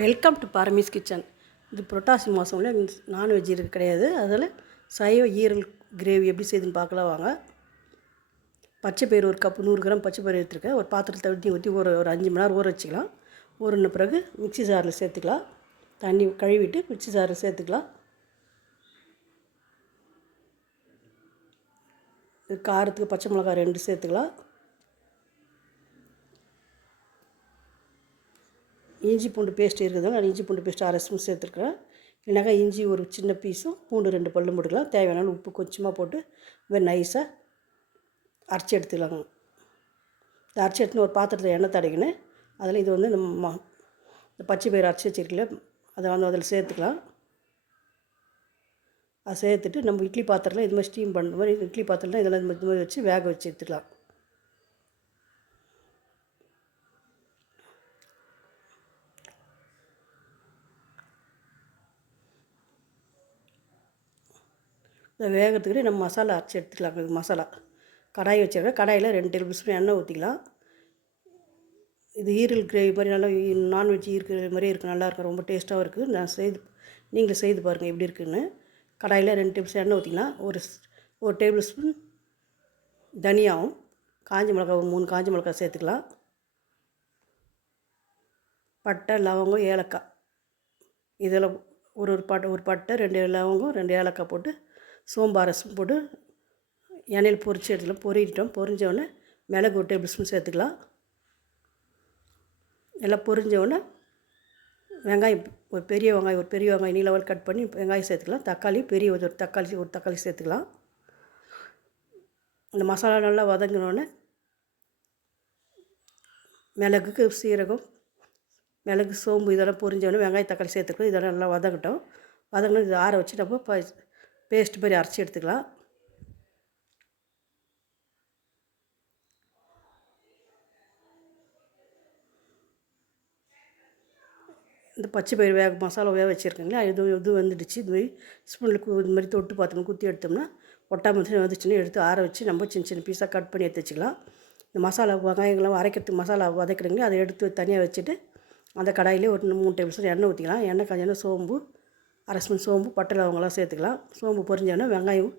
Welcome to பாரமீஸ் kitchen. இது புரட்டாசி மாதம்ல non veg இருக்கு கிடையாது. அதில் சைவ ஈரல் கிரேவி எப்படி செய்யுதுன்னு பார்க்கலாம் வாங்க. பச்சை பயிறு ஒரு கப்பு 100 கிராம் பச்சை பயிறு எடுத்துருக்கேன். ஒரு பாத்திரத்தை ஊற்றி ஒரு 5 மணி நேரம் ஊற வச்சுக்கலாம். ஊறின பிறகு மிக்ஸி ஜாரில் சேர்த்துக்கலாம். தண்ணி கழுவிட்டு மிக்ஸி ஜாரில் சேர்த்துக்கலாம். இது காரத்துக்கு பச்சை மிளகாய் 2 சேர்த்துக்கலாம். இஞ்சி பூண்டு பேஸ்ட் இருக்குதுங்க. நான் இஞ்சி பூண்டு பேஸ்ட் அரை ஸ்பூன் சேர்த்துருக்கேன். இல்லைனாக்கா இஞ்சி ஒரு சின்ன பீஸும் பூண்டு 2 பல்லும் போட்டுக்கலாம். தேவையான உப்பு கொஞ்சமாக போட்டு நைஸாக அரைச்சி எடுத்துக்கலாங்க. இந்த அரைச்சி எடுத்துன்னு ஒரு பாத்திரத்தில் எண்ணெய் தடவிக்கின்னு அதில் இது நம்ம இந்த பச்சை பயிறு அரைச்சி வச்சுருக்கல அதை அதில் சேர்த்துக்கலாம். அதை சேர்த்துட்டு நம்ம இட்லி பாத்திரத்தில் இது மாதிரி ஸ்டீம் பண்ணுற மாதிரி இட்லி பாத்திரத்தில் இதெல்லாம் இது மாதிரி வச்சு வேக வச்சு எடுத்துக்கலாம். இதை வேகிறதுக்கு நம்ம மசாலா அரைச்சி எடுத்துக்கலாம். இது மசாலா கடாய் வச்சுருக்கேன். கடாயில் 2 டேபிள் ஸ்பூன் எண்ணெய் ஊற்றிக்கலாம். இது ஈரல் கிரேவி மாதிரி நல்லா நான்வெஜ் இருக்கிற மாதிரியே இருக்குது. நல்லாயிருக்கும், ரொம்ப டேஸ்ட்டாகவும் இருக்குது. நீங்களும் செய்து பாருங்கள் எப்படி இருக்குதுன்னு. கடாயில் 2 டேபிள் ஸ்பூன் எண்ணெய் ஊற்றிக்கலாம். ஒரு டேபிள் ஸ்பூன் தனியாவும் காஞ்ச மிளகா 3 காஞ்ச மிளகாய் சேர்த்துக்கலாம். பட்டை லவங்கம் ஏலக்காய் இதில் ஒரு பட்டை 2 லவங்கம் 2 ஏலக்காய் போட்டு சோம்பு அரை ஸ்பூன் போட்டு எண்ணெயில் பொரிச்சு எடுத்துக்கலாம். பொரிஞ்சோடனே மிளகு 1 டேபிள் ஸ்பூன் சேர்த்துக்கலாம். எல்லாம் பொரிஞ்சோடனே வெங்காயம் ஒரு பெரிய வெங்காயம் நீளவால் கட் பண்ணி வெங்காயம் சேர்த்துக்கலாம். தக்காளி ஒரு தக்காளி சேர்த்துக்கலாம். இந்த மசாலா நல்லா வதங்கினோடனே மிளகு சோம்பு இதெல்லாம் பொரிஞ்சோடனே வெங்காயம் தக்காளி சேர்த்துக்கலாம். இதெல்லாம் நல்லா வதங்கட்டும். இதை ஆற வச்சு நம்ம பேஸ்ட் மாதிரி அரைச்சி எடுத்துக்கலாம். இந்த பச்சை பயிறு மசாலா வச்சுருக்கீங்களா, இது வந்துடுச்சு. இது மாதிரி ஸ்பூனில் இது மாதிரி தொட்டு பார்த்தோம்னா குத்தி எடுத்தோம்னா ஒட்டாமல் வந்துச்சுன்னா எடுத்து ஆற வச்சு நம்ம சின்ன பீஸாக கட் பண்ணி எடுத்து வச்சுக்கலாம். இந்த மசாலா வெங்காயங்கள்லாம் அரைக்கிறதுக்கு மசாலா வதக்கிறீங்களா, அதை எடுத்து தனியாக வச்சுட்டு அந்த கடாயிலே ஒரு 3 டேபிள் ஸ்பூன் எண்ணெய் ஊற்றிக்கலாம். எண்ணெய் காஞ்சோன்னா சோம்பு அரை ஸ்பூன் சோம்பு பட்டை லவங்கெல்லாம் சேர்த்துக்கலாம். சோம்பு பொரிஞ்சோன்னா வெங்காயம்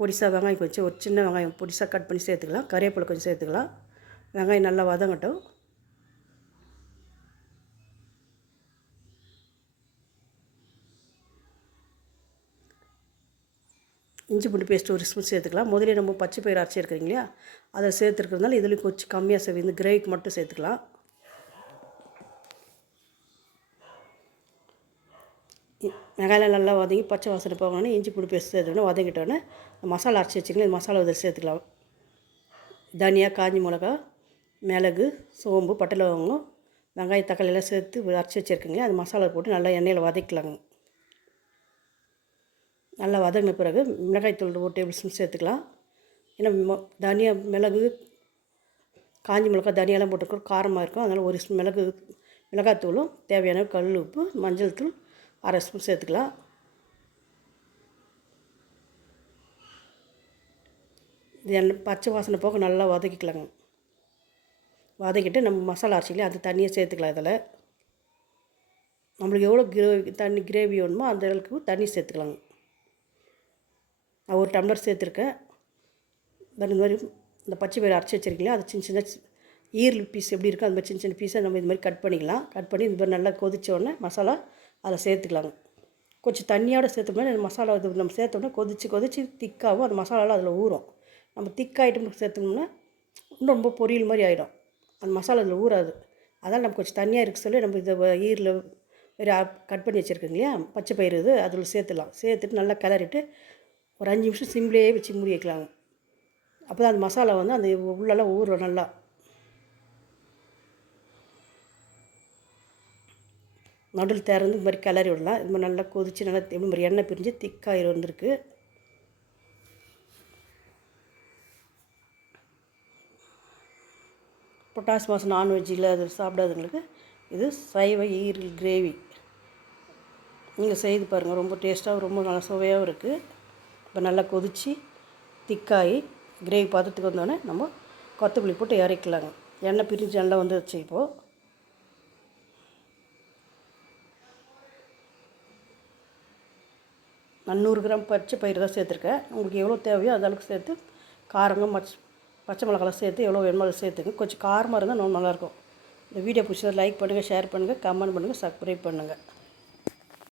கொஞ்சம் ஒரு சின்ன வெங்காயம் பொடிசாக கட் பண்ணி சேர்த்துக்கலாம். கறிவேப்பிலை கொஞ்சம் சேர்த்துக்கலாம். வெங்காயம் நல்லா வதங்கட்டும். இஞ்சி பூண்டு பேஸ்ட் 1 ஸ்பூன் சேர்த்துக்கலாம். முதல்ல நம்ம பச்சை பயிறு அரைச்சி இருக்கிறீங்க இல்லையா, அதை சேர்த்துருக்கிறதுனால இதுலேயும் கொஞ்சம் கம்மியாக இந்த கிரேவிக்கு மட்டும் சேர்த்துக்கலாம். வெங்காயம் நல்லா வதங்கி பச்சை வாசனை போகணுன்னு இஞ்சி பூண்டு பேஸ்ட் சேர்த்துக்கணும். வதங்கிட்டோன்னே மசாலா அரைச்சி வச்சுக்கலாம். இந்த மசாலா இதை சேர்த்துக்கலாம். தனியா காஞ்சி மிளகா மிளகு சோம்பு பட்டை லவங்கம் வெங்காயம் தக்காளி எல்லாம் சேர்த்து அரைச்சி வச்சுருக்கீங்களா, அது மசாலா போட்டு நல்லா எண்ணெயில் வதக்கலாங்க. நல்லா வதங்கின பிறகு மிளகாய்த்தூள் 1 டேபிள் ஸ்பூன் சேர்த்துக்கலாம். ஏன்னா தனியா மிளகு காஞ்சி மிளகாய் தனியாலாம் போட்டுருக்கோம், காரமாக இருக்கும். அதனால் 1 ஸ்பூன் மிளகாய்த்தூளும் தேவையான கல் உப்பு மஞ்சள் தூள் அரை ஸ்பூன் சேர்த்துக்கலாம். இது பச்சை வாசனை போக நல்லா வதக்கிக்கலாங்க. வதக்கிட்டு நம்ம மசாலா அரைச்சிக்கலாம், அது தண்ணியை சேர்த்துக்கலாம். இதில் நம்மளுக்கு எவ்வளோ கிரேவி வேணுமோ அந்த அளவுக்கு தண்ணி சேர்த்துக்கலாங்க. நான் 1 டம்ளர் சேர்த்துருக்கேன். இந்த மாதிரி இந்த பச்சை பயிறு அரைச்சி வச்சுருக்கீங்களா, அது சின்ன ஈரல் பீஸ் எப்படி இருக்கோ அது மாதிரி சின்ன பீஸை நம்ம இது மாதிரி கட் பண்ணிக்கலாம். கட் பண்ணி இந்த மாதிரி நல்லா கொதித்தோடனே மசாலா அதை சேர்த்துக்கலாங்க. கொஞ்சம் தண்ணியோடு சேர்த்தோம்னா மசாலா இது நம்ம சேர்த்தோம்னா கொதித்து திக்காகவும் அந்த மசாலாலாம் அதில் ஊறும். நம்ம திக் ஐட்டம் சேர்த்தோம்னா இன்னும் ரொம்ப பொரியல் மாதிரி ஆகிடும். அந்த மசாலா அதில் ஊறாது. அதனால் நம்ம கொஞ்சம் தண்ணியாக இருக்க சொல்லி நம்ம இதை ஈரில் கட் பண்ணி வச்சுருக்கோங்க இல்லையா பச்சை பயிறு இது அதில் சேர்த்துட்டு நல்லா கிளறிட்டு ஒரு 5 நிமிஷம் சிம்லேயே வச்சு மூடி வைக்கலாங்க. அப்போ தான் அந்த மசாலா அந்த உள்ளெல்லாம் ஊறும். நல்லா நடுவில் திறந்து இது மாதிரி கிளறி விடலாம். இது மாதிரி நல்லா கொதித்து நல்லா எப்படி மாதிரி எண்ணெய் பிரிஞ்சு திக்காக வந்துருக்கு. பொட்டாசி மாதம் நான்வெஜ்ஜில் அது சாப்பிடாதவங்களுக்கு இது சைவ ஈரல் கிரேவி நீங்கள் செய்து பாருங்கள். ரொம்ப டேஸ்ட்டாகவும் ரொம்ப நல்லா சுவையாகவும் இருக்குது. இப்போ நல்லா கொதித்து திக்காகி கிரேவி பதத்துக்கு வந்தோடனே நம்ம கொத்தமல்லி போட்டு இறக்கலாங்க. எண்ணெய் பிரிஞ்சு நல்லா வந்துடுச்சு. இப்போது நான் 100 கிராம் பச்சை பயிறு தான் சேர்த்துருக்கேன். உங்களுக்கு எவ்வளோ தேவையோ அந்த அளவுக்கு சேர்த்து காரங்க பச்சை மிளகாலாம் சேர்த்து எவ்வளோ வேணுமோ அதை சேர்த்துங்க. கொஞ்சம் காரமாக இருந்தால் இன்னும் நல்லாயிருக்கும். இந்த வீடியோ பிடிச்சதை லைக் பண்ணுங்கள், ஷேர் பண்ணுங்கள், கமெண்ட் பண்ணுங்கள், சப்ஸ்கிரைப் பண்ணுங்கள்.